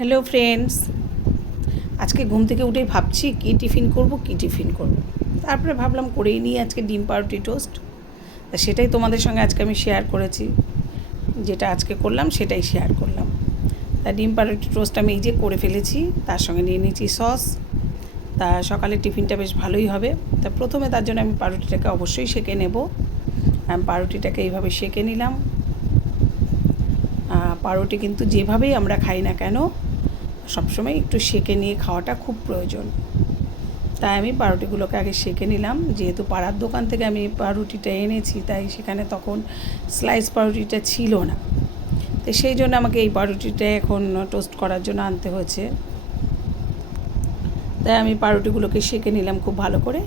Hello friends, আজকে ঘুম থেকে উঠেই ভাবছি কী টিফিন করব। তারপরে ভাবলাম করেই নিই আজকে ডিম পাউরুটি টোস্ট। তা সেটাই তোমাদের সঙ্গে আজকে আমি শেয়ার করেছি, যেটা আজকে করলাম সেটাই শেয়ার করলাম। তা ডিম পাউরুটি টোস্ট আমি এই যে করে ফেলেছি, তার সঙ্গে নিয়ে নিয়েছি সস। তা সকালে টিফিনটা বেশ ভালোই হবে। তা প্রথমে তার জন্য আমি পাউরুটিটাকে অবশ্যই সেঁকে নেব। আমি পাউরুটিটাকে এইভাবে সেঁকে নিলাম। পাউরুটি কিন্তু যেভাবেই আমরা খাই না কেন, সবসময় একটু সেঁকে নিয়ে খাওয়াটা খুব প্রয়োজন। তাই আমি পাউরুটিগুলোকে আগে সেঁকে নিলাম। যেহেতু পাড়ার দোকান থেকে আমি পাউরুটিটা এনেছি, তাই সেখানে তখন স্লাইস পাউরুটিটা ছিল না, তো সেই জন্য আমাকে এই পাউরুটিটা এখন টোস্ট করার জন্য আনতে হয়েছে। তাই আমি পাউরুটিগুলোকে সেঁকে নিলাম খুব ভালো করে।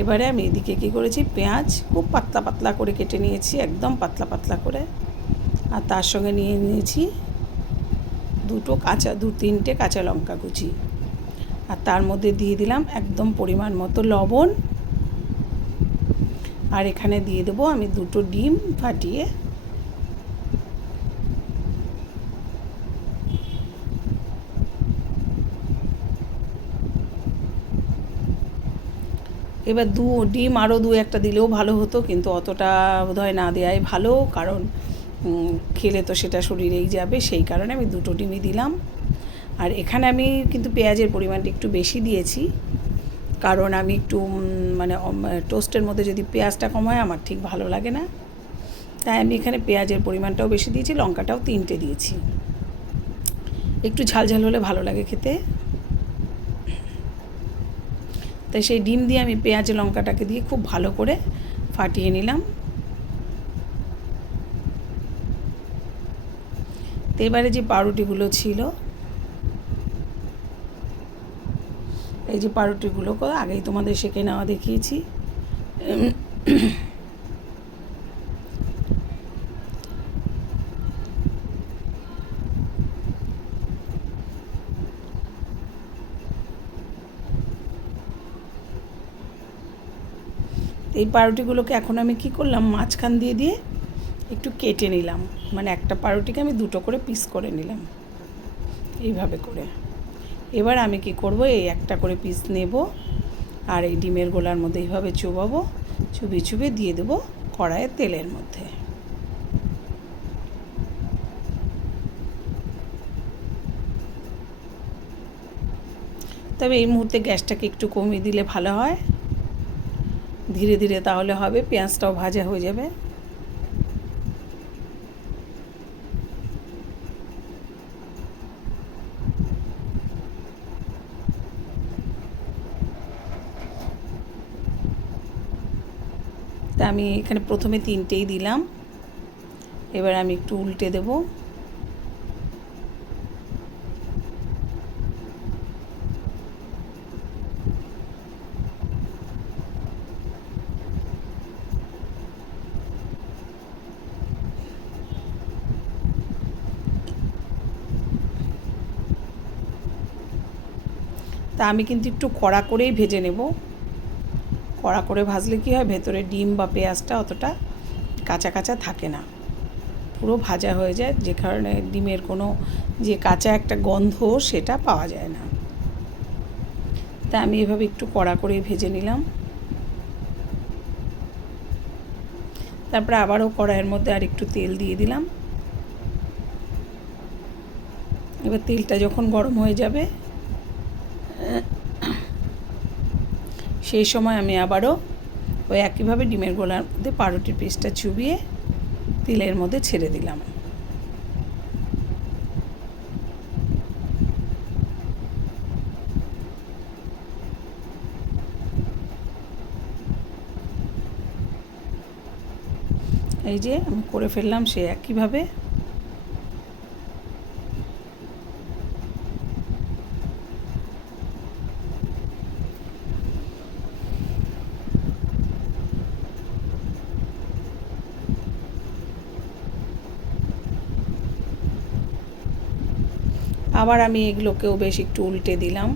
এবারে আমি এদিকে কী করেছি, পেঁয়াজ খুব পাতলা পাতলা করে কেটে নিয়েছি, একদম পাতলা পাতলা করে। আর তার সঙ্গে নিয়ে নিয়েছি দু তিনটে কাঁচা লঙ্কা কুচি। আর তার মধ্যে দিয়ে দিলাম একদম পরিমাণ মতো লবণ। আর এখানে দিয়ে দেবো আমি 2টো ডিম ফাটিয়ে। এবার ডিম আরও 2-1টা দিলেও ভালো হতো, কিন্তু অতটা বোধহয় না দেওয়াই ভালো, কারণ খেলে তো সেটা শরীরেই যাবে। সেই কারণে আমি 2টো ডিমই দিলাম। আর এখানে আমি কিন্তু পেঁয়াজের পরিমাণটা একটু বেশি দিয়েছি, কারণ আমি একটু মানে টোস্টের মধ্যে যদি পেঁয়াজটা কম হয় আমার ঠিক ভালো লাগে না। তাই আমি এখানে পেঁয়াজের পরিমাণটাও বেশি দিয়েছি, লঙ্কাটাও 3টে দিয়েছি। একটু ঝালঝাল হলে ভালো লাগে খেতে। তাই সেই ডিম দিয়ে আমি পেঁয়াজ লঙ্কাটাকে দিয়ে খুব ভালো করে ফাটিয়ে নিলাম। তো এবারে যে পাউরুটিগুলো ছিল, এই যে পাউরুটিগুলো আগেই তোমাদের সেঁকে নেওয়া দেখিয়েছি। এই পাউরুটিগুলোকে এখন আমি কি করলাম, মাঝখান দিয়ে দিয়ে একটু কেটে নিলাম। মানে একটা পাউরুটিকে আমি 2টো করে পিস করে নিলাম এইভাবে করে। এবার আমি কি করব, এই একটা করে পিস নেব আর এই ডিমের গোলার মধ্যে এইভাবে চুবাবো, চুবিয়ে চুবিয়ে দিয়ে দেবো কড়াইয়ের তেলের মধ্যে। তবে এই মুহূর্তে গ্যাসটাকে একটু কমিয়ে দিলে ভালো হয়, ধীরে ধীরে তাহলে হবে, পেঁয়াজটাও ভাজা হয়ে যাবে। তা আমি এখানে প্রথমে 3টেই দিলাম। এবার আমি একটু উল্টে দেব। তা আমি কিন্তু একটু কড়া করেই ভেজে নেব। কড়া করে ভাজলে কী হয়, ভেতরে ডিম বা পেঁয়াজটা অতটা কাঁচা কাঁচা থাকে না, পুরো ভাজা হয়ে যায়, যে কারণে ডিমের কোনো যে কাঁচা একটা গন্ধ সেটা পাওয়া যায় না। তা আমি এভাবে একটু কড়া করেই ভেজে নিলাম। তারপরে আবারও কড়াইয়ের মধ্যে আর একটু তেল দিয়ে দিলাম। এবার তেলটা যখন গরম হয়ে যাবে, সেই সময় আমি আবারও ওই একইভাবে ডিমের গোলার মধ্যে পাউরুটির পিসটা চুবিয়ে তেলের মধ্যে ছেড়ে দিলাম। এই যে আমি করে ফেললাম সে একইভাবে। আবার আমি এগুলোকেও বেশ একটু উল্টে দিলাম।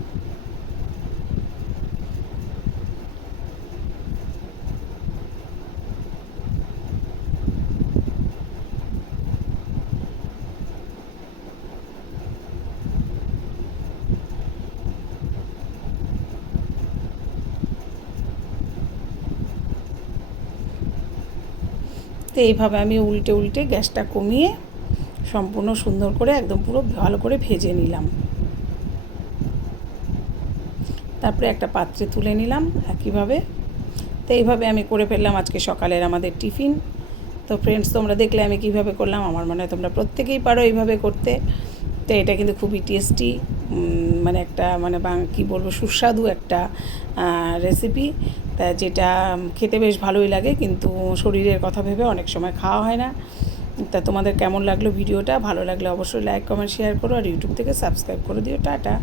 তো এইভাবে আমি উল্টে উল্টে গ্যাসটা কমিয়ে সম্পূর্ণ সুন্দর করে একদম পুরো ভালো করে ভেজে নিলাম। তারপরে একটা পাত্রে তুলে নিলাম একইভাবে। তো এইভাবে আমি করে ফেললাম আজকে সকালের আমাদের টিফিন। তো ফ্রেন্ডস, তোমরা দেখলে আমি কীভাবে করলাম, আমার মনে হয় তোমরা প্রত্যেকেই পারো এইভাবে করতে। তো এটা কিন্তু খুবই টেস্টি, মানে একটা মানে কী বলবো, সুস্বাদু একটা রেসিপি, তা যেটা খেতে বেশ ভালোই লাগে, কিন্তু শরীরের কথা ভেবে অনেক সময় খাওয়া হয় না। তা তোমাদের কেমন লাগলো ভিডিওটা? ভালো লাগলে অবশ্যই লাইক কমেন্ট শেয়ার করো, আর ইউটিউব থেকে সাবস্ক্রাইব করে দিও। টাটা।